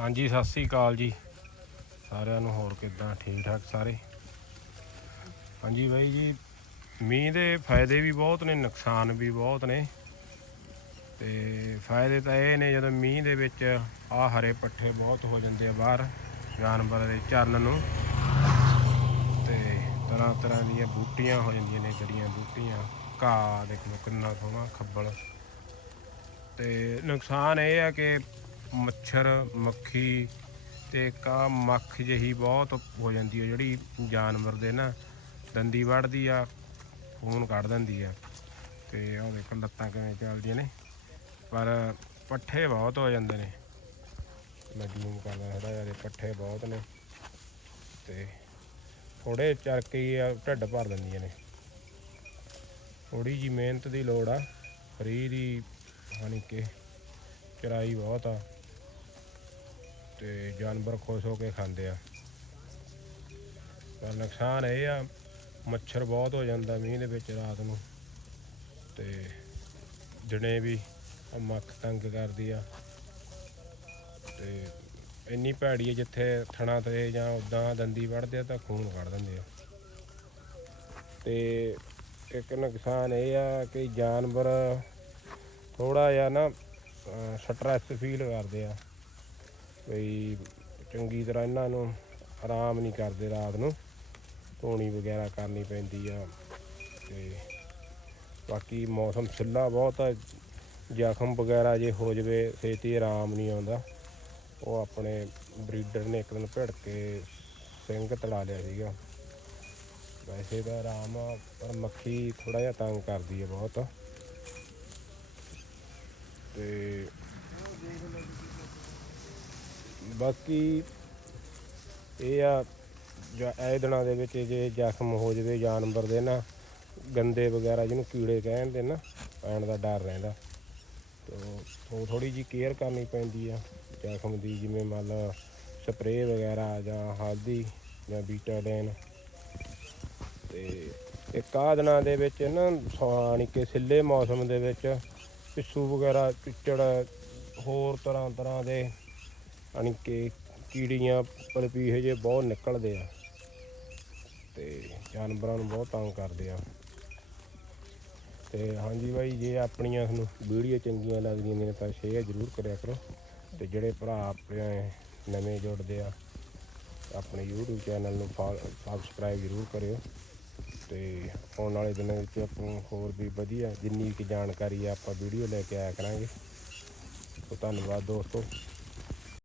ਹਾਂਜੀ, ਸਤਿ ਸ੍ਰੀ ਅਕਾਲ ਜੀ। ਸਾਰਿਆਂ ਨੂੰ ਹੋਰ ਕਿਦਾਂ? ਠੀਕ ਠਾਕ ਸਾਰੇ? ਹਾਂਜੀ ਬਾਈ ਜੀ, ਮੀਂਹ ਦੇ ਫਾਇਦੇ ਵੀ ਬਹੁਤ ਨੇ, ਨੁਕਸਾਨ ਵੀ ਬਹੁਤ ਨੇ। ਤੇ ਫਾਇਦੇ ਤਾਂ ਇਹ ਨੇ, ਜਦੋਂ ਮੀਂਹ ਦੇ ਵਿੱਚ ਆ ਹਰੇ ਪੱਠੇ ਬਹੁਤ ਹੋ ਜਾਂਦੇ ਆ ਬਾਹਰ, ਜਾਨਵਰ ਦੇ ਚਰਨ ਨੂੰ। ਤੇ ਤਰ੍ਹਾਂ ਤਰ੍ਹਾਂ ਦੀਆਂ ਬੂਟੀਆਂ ਹੋ ਜਾਂਦੀਆਂ ਨੇ, ਜੜੀਆਂ ਬੂਟੀਆਂ, ਘਾਹ, ਦੇਖ ਲਓ ਕਿੰਨਾ ਸੋਹਣਾ ਖੱਬਲ। ਤੇ ਨੁਕਸਾਨ ਇਹ ਆ ਕਿ ਮੱਛਰ, ਮੱਖੀ ਤੇ ਕਾ ਮੱਖ ਜਿਹੀ ਬਹੁਤ ਹੋ ਜਾਂਦੀ ਹੈ, ਜਿਹੜੀ ਜਾਨਵਰ ਦੇ ਨਾ ਦੰਦੀ ਵੜਦੀ ਆ, ਖੂਨ ਕੱਢ ਦਿੰਦੀ ਆ। ਤੇ ਉਹ ਦੇਖੋ ਲੱਤਾਂ ਕਿਵੇਂ ਚੱਲਦੀਆਂ ਨੇ। ਪਰ ਪੱਠੇ ਬਹੁਤ ਹੋ ਜਾਂਦੇ ਨੇ। ਮੈਂ ਜ਼ੂਮ ਕਰਦਾ ਥੋੜਾ ਜਿਹਾ ਪੱਠੇ ਬਹੁਤ ਨੇ। ਤੇ ਥੋੜੇ ਚਰ ਕੇ ਹੀ ਆ, ਢਿੱਡ ਭਰ ਦਿੰਦੀਆਂ ਨੇ। ਥੋੜੀ ਜੀ ਮਿਹਨਤ ਦੀ ਲੋੜ ਆ। ਫਰੀ ਦੀ ਹਾਨੀ ਕਿ, ਚਰਾਈ ਬਹੁਤ ਆ। ਤੇ ਜਾਨਵਰ ਖੁਸ਼ ਹੋ ਕੇ ਖਾਂਦੇ ਆ। ਪਰ ਨੁਕਸਾਨ ਇਹ ਆ, ਮੱਛਰ ਬਹੁਤ ਹੋ ਜਾਂਦਾ ਮੀਂਹ ਦੇ ਵਿੱਚ ਰਾਤ ਨੂੰ। ਤੇ ਜਣੇ ਵੀ ਆਹ ਮੱਖ ਤੰਗ ਕਰਦੀ ਆ। ਤੇ ਇੰਨੀ ਭੈੜੀ ਹੈ ਜਿੱਥੇ ਥਣਾ ਤੇ ਜਾਂ ਉਦਾਂ ਦੰਦੀ ਵੜਦੇ ਆ ਤਾਂ ਖੂਨ ਕੱਢ ਦਿੰਦੇ ਆ। ਤੇ ਇੱਕ ਨੁਕਸਾਨ ਇਹ ਆ ਕਿ ਜਾਨਵਰ ਥੋੜਾ ਜਿਹਾ ਨਾ ਸਟ੍ਰੈਸ ਫੀਲ ਕਰਦੇ ਆ। ਵੀ ਚੰਗੀ ਤਰ੍ਹਾਂ ਇਹਨਾਂ ਨੂੰ ਆਰਾਮ ਨਹੀਂ ਕਰਦੇ ਰਾਤ ਨੂੰ, ਧੋਣੀ ਵਗੈਰਾ ਕਰਨੀ ਪੈਂਦੀ ਆ ਤੇ ਬਾਕੀ ਮੌਸਮ ਸਿੱਲਾ ਬਹੁਤ ਆ, ਜ਼ਖਮ ਵਗੈਰਾ ਜੇ ਹੋ ਜਵੇ ਛੇਤੀ ਆਰਾਮ ਨਹੀਂ ਆਉਂਦਾ। ਉਹ ਆਪਣੇ ਬਰੀਡਰ ਨੇ ਇੱਕ ਦਿਨ ਭਿੜ ਕੇ ਸਿੰਘ ਤੜਾ ਲਿਆ ਸੀਗਾ। ਵੈਸੇ ਤਾਂ ਆਰਾਮ ਆ, ਪਰ ਮੱਖੀ ਥੋੜਾ ਜਿਹਾ ਤੰਗ ਕਰਦੀ ਹੈ ਬਹੁਤ। ਤੇ ਬਾਕੀ ਇਹ ਆ ਜਾਂ ਇਹ ਦਿਨਾਂ ਦੇ ਵਿੱਚ ਜੇ ਜ਼ਖਮ ਹੋ ਜਵੇ ਜਾਨਵਰ ਦੇ ਨਾ, ਗੰਦੇ ਵਗੈਰਾ ਜਿਹਨੂੰ ਕੀੜੇ ਕਹਿੰਦੇ ਨਾ, ਪੈਣ ਦਾ ਡਰ ਰਹਿੰਦਾ। ਤੋ ਥੋੜੀ ਜੀ ਕੇਅਰ ਕਰਨੀ ਪੈਂਦੀ ਆ, ਜ਼ਖਮ ਦੀ, ਜਿਵੇਂ ਮੰਨ ਲਾ ਸਪਰੇਅ ਵਗੈਰਾ ਜਾਂ ਹਲਦੀ ਜਾਂ ਬੀਟਾਡੈਨ। ਤੇ ਇੱਕ ਆਹ ਦਿਨਾਂ ਦੇ ਵਿੱਚ ਨਾ ਸਾਣੀ ਕਿ ਸਿੱਲੇ ਮੌਸਮ ਦੇ ਵਿੱਚ ਪਿੱਸੂ ਵਗੈਰਾ, ਚਿੱਚੜ, ਹੋਰ ਤਰ੍ਹਾਂ ਤਰ੍ਹਾਂ ਦੇ ਯਾਨੀ ਕਿ ਕੀੜੀਆਂ ਪਲਪੀਹੇ ਜੇ ਬਹੁਤ ਨਿਕਲਦੇ ਆ ਤੇ ਜਾਨਵਰਾਂ ਨੂੰ ਬਹੁਤ ਤੰਗ ਕਰਦੇ ਆ। ਤੇ ਹਾਂਜੀ ਬਾਈ, ਜੇ ਆਪਣੀਆਂ ਤੁਹਾਨੂੰ ਵੀਡੀਓ ਚੰਗੀਆਂ ਲੱਗਦੀਆਂ ਨੇ ਤਾਂ ਸ਼ੇਅਰ ਜ਼ਰੂਰ ਕਰਿਆ ਕਰੋ। ਤੇ ਜਿਹੜੇ ਭਰਾ ਆਪਣੇ ਨਵੇਂ ਜੁੜਦੇ ਆ, ਆਪਣੇ YouTube ਚੈਨਲ ਨੂੰ ਸਬਸਕ੍ਰਾਈਬ ਜ਼ਰੂਰ ਕਰਿਓ। ਤੇ ਆਉਣ ਵਾਲੇ ਦਿਨਾਂ ਵਿੱਚ ਆਪਾਂ ਹੋਰ ਵੀ ਵਧੀਆ ਜਿੰਨੀ ਕਿ ਜਾਣਕਾਰੀ ਆ ਆਪਾਂ ਵੀਡੀਓ ਲੈ ਕੇ ਆਇਆ ਕਰਾਂਗੇ। ਸੋ ਧੰਨਵਾਦ ਦੋਸਤੋ।